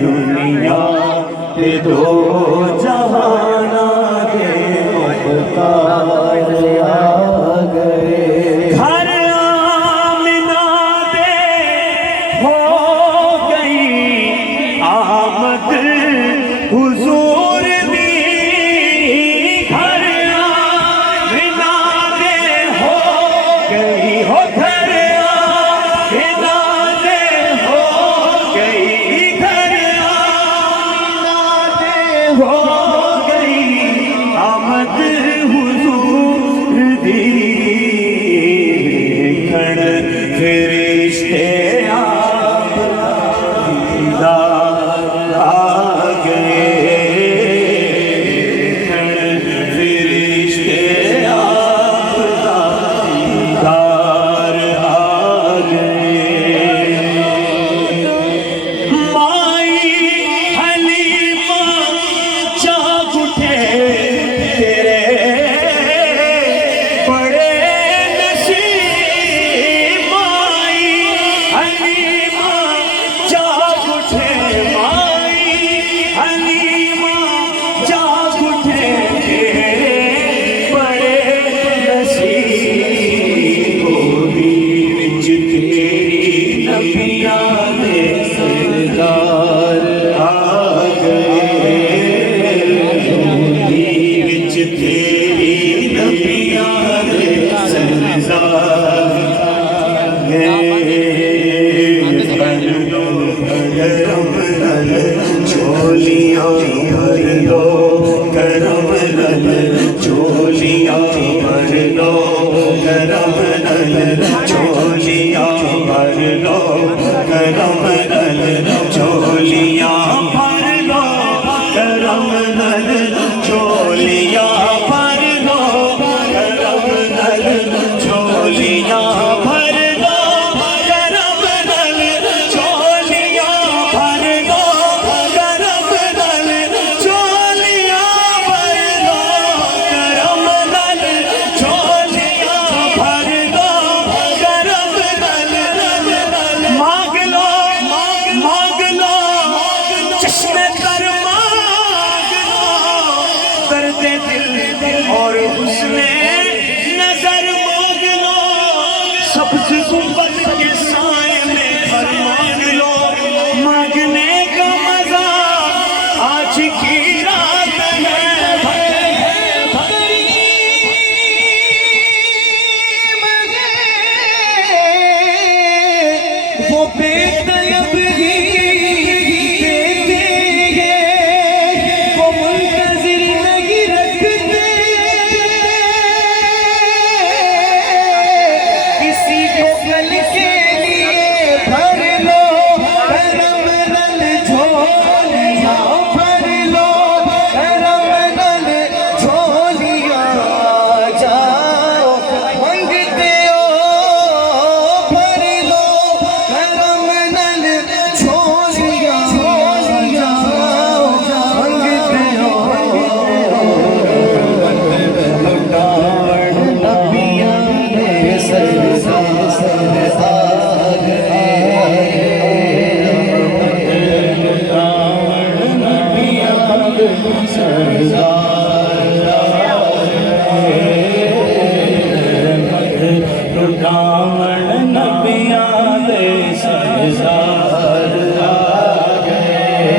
दुनिया के दो जहाना के मुख्तार आ गए। घर आमिना दे हो गई आमद हुजूर दी। घर आमिना दे हो गई हो घर आमिना दे हो गई घर आमिना दे हो गई आमद हुजूर दी। खड़ फरिश्ते चोलियां भर लो करम नल चोलियां भर लो करम नल चोलियां भर लो करम नल चोलियां भर लो करम नल चोलियां भर लो करम नल चोलियां भर लो करम नल चोलियां भर लो करम नल चोलियां भर लो करम नल चोलियां भर लो करम नल मांग लो चश्मे तर मांग लो दर्दे दिल और हुस्ने नजर मांग लो सब्ज गुंबद के साए में घर मांग लो। मांगने का मजा आज की रात है। वो बेतलब ही देते हैं वो मुंतजिर नहीं रखते किसी को कल के लिए। भर लो करम नल झोलियां भर लो करम नल झोलियां जाओ मांगते हो। भर लो करम नल झोलियां जाओ मांगते हो। लुटावण नबियां ने लुटावण नबियां दे सरदार आ गए।